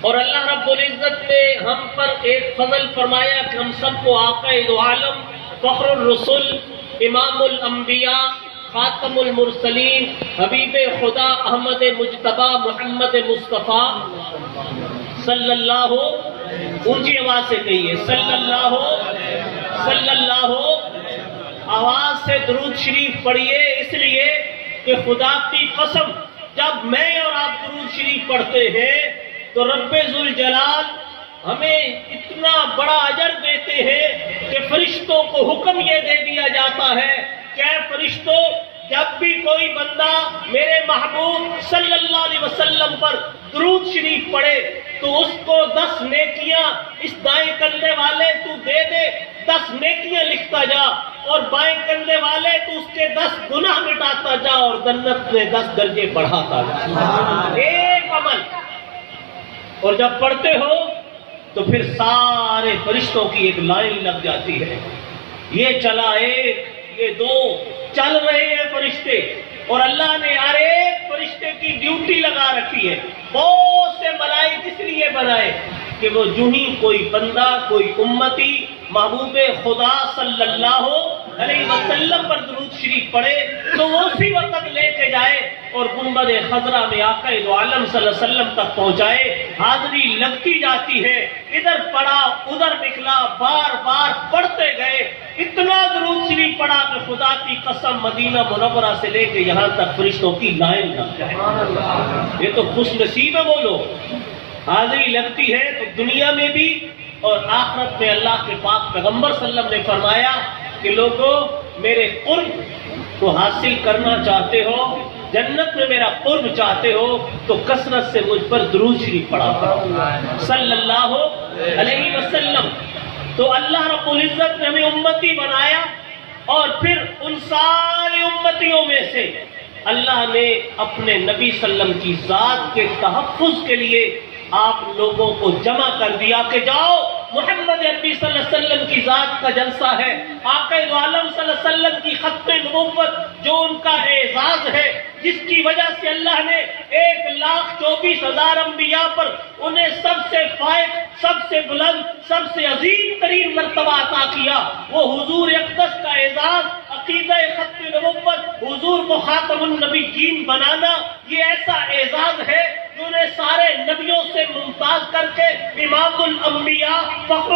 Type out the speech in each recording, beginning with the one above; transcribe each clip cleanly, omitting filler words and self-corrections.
اور اللہ رب العزت نے ہم پر ایک فضل فرمایا کہ ہم سب کو آقا دو عالم فخر الرسل امام الانبیاء خاتم المرسلین حبیب خدا احمد مجتبی محمد مصطفیٰ صلی اللہ اونچی آواز سے کہیے صلی اللہ آواز سے درود شریف پڑھیے، اس لیے کہ خدا کی قسم جب میں اور آپ درود شریف پڑھتے ہیں تو رب ذوالجلال ہمیں اتنا بڑا اجر دیتے ہیں کہ فرشتوں کو حکم یہ دے دیا جاتا ہے کہ اے فرشتوں، جب بھی کوئی بندہ میرے محبوب صلی اللہ علیہ وسلم پر درود شریف پڑھے تو اس کو 10 نیکیاں اس دائیں کندھے والے تو دے دے، 10 نیکیاں لکھتا جا، اور بائیں کندھے والے تو اس کے 10 گناہ مٹاتا جا اور جنت میں 10 درجے بڑھاتا جا، ایک عمل۔ اور جب پڑھتے ہو تو پھر سارے فرشتوں کی ایک لائن لگ جاتی ہے، یہ چلا ایک، یہ 2، چل رہے ہیں فرشتے، اور اللہ نے ہر ایک فرشتے کی ڈیوٹی لگا رکھی ہے۔ بہت سے ملائک اس لیے بنائے کہ وہ جو ہی کوئی بندہ، کوئی امتی محبوب خدا صلی اللہ علیہ وسلم پر درود شریف پڑھے تو وہ اسی وقت لے کے جائے اور گنبد خضرا میں آقا دو عالم صلی اللہ علیہ وسلم تک پہنچائے۔ حاضری لگتی جاتی ہے، ادھر پڑھا ادھر نکلا، بار بار پڑھتے گئے، اتنا درود شریف پڑھا کہ خدا کی قسم مدینہ منورہ سے لے کے یہاں تک فرشتوں کی لائن لگ جائے۔ یہ تو خوش نصیب ہے وہ لوگ، حاضری لگتی ہے تو دنیا میں بھی اور آخرت میں۔ اللہ کے پاک پیغمبر صلی اللہ علیہ وسلم نے فرمایا کہ لوگوں، میرے قرب کو حاصل کرنا چاہتے ہو، جنت میں میرا قرب چاہتے ہو تو کثرت سے مجھ پر درود شریف پڑھا کرو صلی اللہ علیہ وسلم۔ تو اللہ رب العزت نے ہمیں امتی بنایا، اور پھر ان سارے امتیوں میں سے اللہ نے اپنے نبی صلی اللہ علیہ وسلم کی ذات کے تحفظ کے لیے آپ لوگوں کو جمع کر دیا کہ جاؤ، محمد عربی صلی اللہ علیہ وسلم کی ذات کا جلسہ ہے، آقا دو عالم صلی اللہ علیہ وسلم کی ختم نبوت جو ان کا اعزاز ہے، جس کی وجہ سے اللہ نے 1,24,000 انبیاء پر انہیں سب سے فائق، سب سے بلند، سب سے عظیم ترین مرتبہ عطا کیا، وہ حضور اقدس کا اعزاز، عقیدہ ختم نبوت، حضور کو خاتم النبیین بنانا، یہ ایسا اعزاز ہے جو انہیں سارے نبیوں سے ممتاز کر کے امام الانبیاء فخر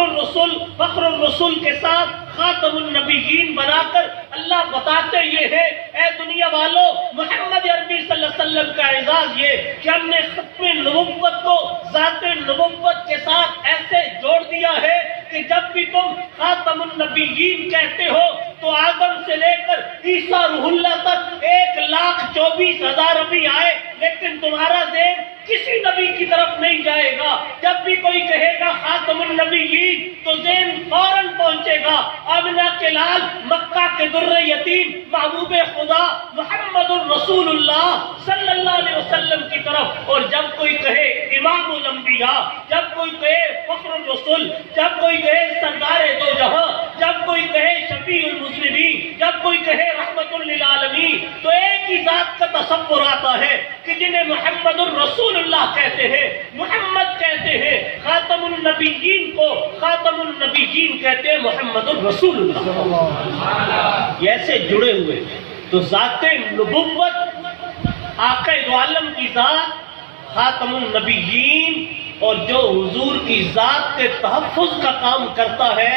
الرسل کے ساتھ خاتم النبیین بنا کر اللہ بتاتے یہ ہے، اے دنیا والوں، محمد عربی صلی اللہ علیہ وسلم کا اعزاز یہ کہ ہم نے ختم نبوت کو ذات نبوت کے ساتھ ایسے جوڑ دیا ہے کہ جب بھی تم خاتم النبیین کہتے ہو تو آدم سے لے کر عیسیٰ روح اللہ تک 1,24,000 نبی آئے، لیکن تمہارا ذہن کسی نبی کی طرف نہیں جائے گا۔ جب بھی کوئی کہے گا خاتم النبیین تو ذہن فوراً پہنچے گا آمنہ کے لال، مکہ کے در یتیم، محبوب خدا محمد الرسول اللہ صلی اللہ علیہ وسلم کی طرف۔ اور جب کوئی کہے امام الانبیاء، جب کوئی کہے فخر الرسل، جب کوئی کہے سردار دو جہاں، جب کوئی کہے شفیع المذنبین، جب کوئی کہے رحمت للعالمین، تو ایک ہی ذات کا تصور آتا ہے کہ جنہیں محمد الرسول اللہ کہتے ہیں، محمد کہتے ہیں، خاتم النبیین کو خاتم النبیین کہتے ہیں محمد الرسول اللہ، یہ ایسے جڑے ہوئے۔ تو ذات نبوت، آقا دو عالم کی ذات، خاتم النبیین، اور جو حضور کی ذات کے تحفظ کا کام کرتا ہے،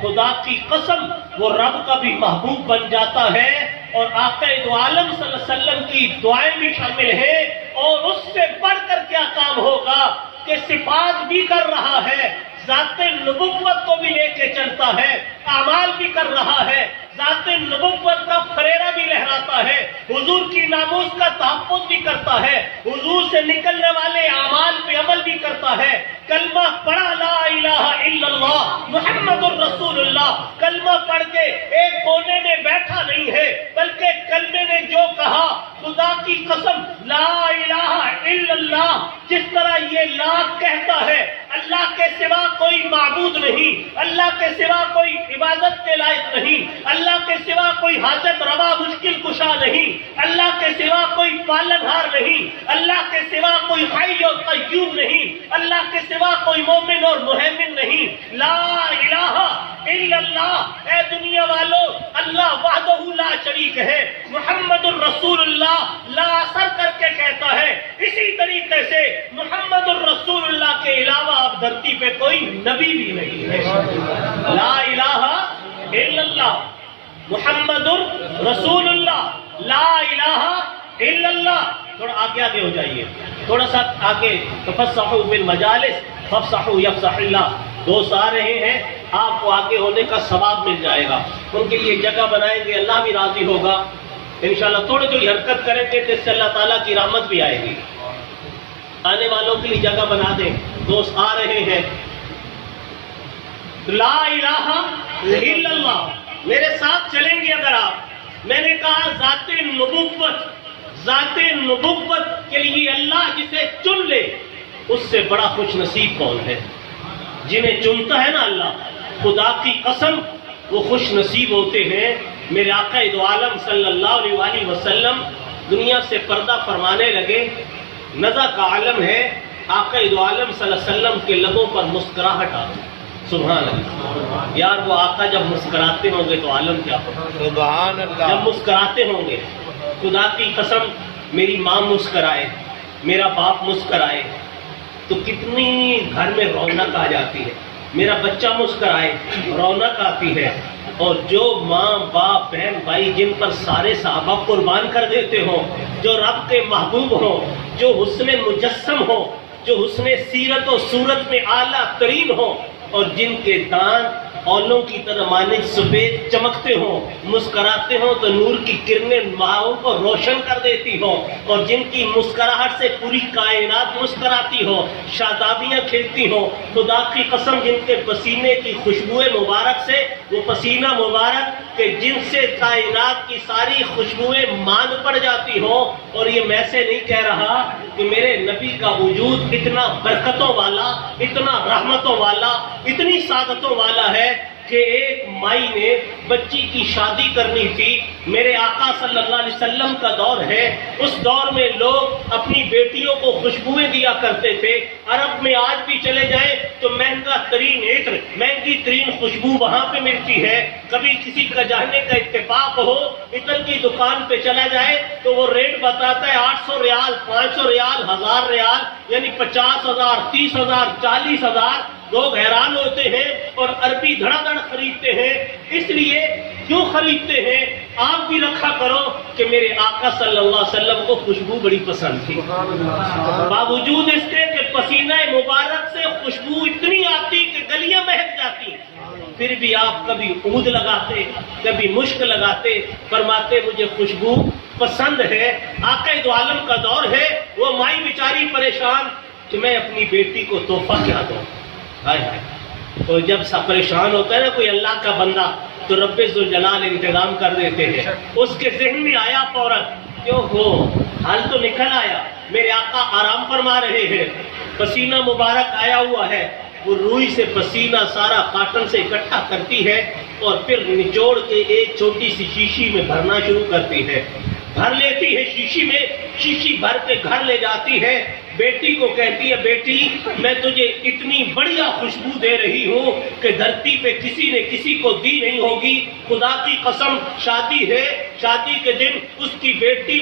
خدا کی قسم وہ رب کا بھی محبوب بن جاتا ہے۔ اور آقا دو عالم صلی اللہ علیہ وسلم کی دعائیں بھی شامل ہیں، اور اس سے بڑھ کر کیا کام ہوگا کہ صفات بھی کر رہا ہے، ذات نبوت کو بھی لے کے چلتا ہے، اعمال بھی کر رہا ہے، ذات نبوت کا فریرہ بھی لہراتا ہے، حضور کی ناموس کا تحفظ بھی کرتا ہے، حضور سے نکلنے والے اعمال پہ عمل بھی کرتا ہے، کلمہ پڑھا لا الہ الا اللہ محمد الرسول اللہ، کلمہ پڑھ کے ایک کونے میں بیٹھا نہیں ہے، بلکہ کلمے نے جو کہا، خدا کی قسم لا الہ الا اللہ، جس طرح یہ لا کہتا ہے اللہ کے سوا کوئی معبود نہیں، اللہ کے سوا کوئی عبادت کے لائق نہیں، اللہ کے سوا کوئی حاجت روا مشکل کشا نہیں، اللہ کے سوا کوئی پالن ہار نہیں، اللہ کے سوا کوئی حی و قیوم نہیں، اللہ کے کوئی مومن اور محمن نہیں. لا الہ الا اللہ. اے دنیا والوں، اللہ وحدہ لا شریک ہے. محمد الرسول اللہ لا اثر کر کے کہتا ہے. اسی طریقے سے محمد الرسول اللہ کے علاوہ اب دھرتی پہ کوئی نبی بھی نہیں ہے. لا الہ الا اللہ محمد الرسول اللہ لا الہ الا اللہ. تھوڑا آگے ہو جائیے، تھوڑا سا آگے. تفصحوا بالمجالس فافصحوا یفصح اللہ. دوست آ رہے ہیں، آپ کو آگے ہونے کا ثواب مل جائے گا. ان کے لیے جگہ بنائیں گے، اللہ بھی راضی ہوگا انشاءاللہ. تھوڑی تھوڑی حرکت کریں گے تو اس سے اللہ تعالیٰ کی رحمت بھی آئے گی. آنے والوں کے لیے جگہ بنا دیں. دوست آ رہے ہیں. لا الہ الا اللہ. میرے ساتھ چلیں گے اگر آپ. میں نے کہا ذات نبوت کے لیے اللہ جسے چن لے اس سے بڑا خوش نصیب کون ہے؟ جنہیں چنتا ہے نا اللہ، خدا کی قسم وہ خوش نصیب ہوتے ہیں. میرے آقا دو عالم صلی اللہ علیہ وآلہ وسلم دنیا سے پردہ فرمانے لگے. نزا کا عالم ہے. آقا دو عالم صلی اللہ علیہ وسلم کے لبوں پر مسکراہٹ آ گئی. سبحان اللہ. یار وہ آقا جب مسکراتے ہوں گے تو عالم کیا ہوگا. سبحان اللہ. جب مسکراتے ہوں گے، خدا کی قسم میری ماں مسکرائے، میرا باپ مسکرائے تو کتنی گھر میں رونق آ جاتی ہے. میرا بچہ مسکرائے رونق آتی ہے. اور جو ماں باپ بہن بھائی جن پر سارے صحابہ قربان کر دیتے ہوں، جو رب کے محبوب ہوں، جو حسن مجسم ہوں، جو حسن سیرت و صورت میں اعلیٰ ترین ہوں، اور جن کے دانت اولوں کی طرح مانند سفید چمکتے ہوں، مسکراتے ہوں تو نور کی کرنیں ماحول کو روشن کر دیتی ہوں، اور جن کی مسکراہٹ سے پوری کائنات مسکراتی ہو، شادابیاں کھلتی ہوں. خدا کی قسم جن کے پسینے کی خوشبو مبارک سے، وہ پسینہ مبارک کہ جن سے کائنات کی ساری خوشبوئیں ماند پڑ جاتی ہوں. اور یہ میں سے نہیں کہہ رہا کہ میرے نبی کا وجود اتنا برکتوں والا، اتنا رحمتوں والا، اتنی سعادتوں والا ہے کہ ایک مائی نے بچی کی شادی کرنی تھی. میرے آقا صلی اللہ علیہ وسلم کا دور ہے. اس دور میں لوگ اپنی بیٹیوں کو خوشبوئیں دیا کرتے تھے. عرب میں آج بھی چلے جائیں تو مہنگا ترین عطر، مہنگی ترین خوشبو وہاں پہ ملتی ہے. کبھی کسی کا جانے کا اتفاق ہو، عطر کی دکان پہ چلا جائے تو وہ ریٹ بتاتا ہے 800 ریال، 500 ریال، 1000 ریال، یعنی 50,000، 30,000، 40,000. لوگ حیران ہوتے ہیں اور عربی دھڑا دھڑ خریدتے ہیں. اس لیے کیوں خریدتے ہیں؟ آپ بھی رکھا کرو کہ میرے آقا صلی اللہ علیہ وسلم کو خوشبو بڑی پسند تھی. باوجود اس کے کہ پسینہ مبارک سے خوشبو اتنی آتی کہ گلیاں مہک جاتی، پھر بھی آپ کبھی عود لگاتے، کبھی مشک لگاتے. فرماتے مجھے خوشبو پسند ہے. آقا دو عالم کا دور ہے. وہ مائی بیچاری پریشان کہ میں اپنی بیٹی کو تحفہ کیا دوں. اور جب سب پریشان ہوتا ہے نا کوئی اللہ کا بندہ تو رب ذوالجلال انتظام کر دیتے ہیں. اس کے ذہن میں آیا فوراً کیوں ہو حال تو نکل آیا. میرے آقا آرام فرما رہے ہیں، پسینہ مبارک آیا ہوا ہے. وہ روئی سے پسینہ سارا کاٹن سے اکٹھا کرتی ہے اور پھر نچوڑ کے ایک چھوٹی سی شیشی میں بھرنا شروع کرتی ہے. بھر لیتی ہے شیشی میں، شیشی بھر کے گھر لے جاتی ہے. بیٹی کو کہتی ہے بیٹی میں تجھے اتنی بڑھیا خوشبو دے رہی ہوں کہ دھرتی پہ کسی نے کسی کو دی نہیں ہوگی. خدا کی قسم شادی ہے، شادی کے دن اس کی بیٹی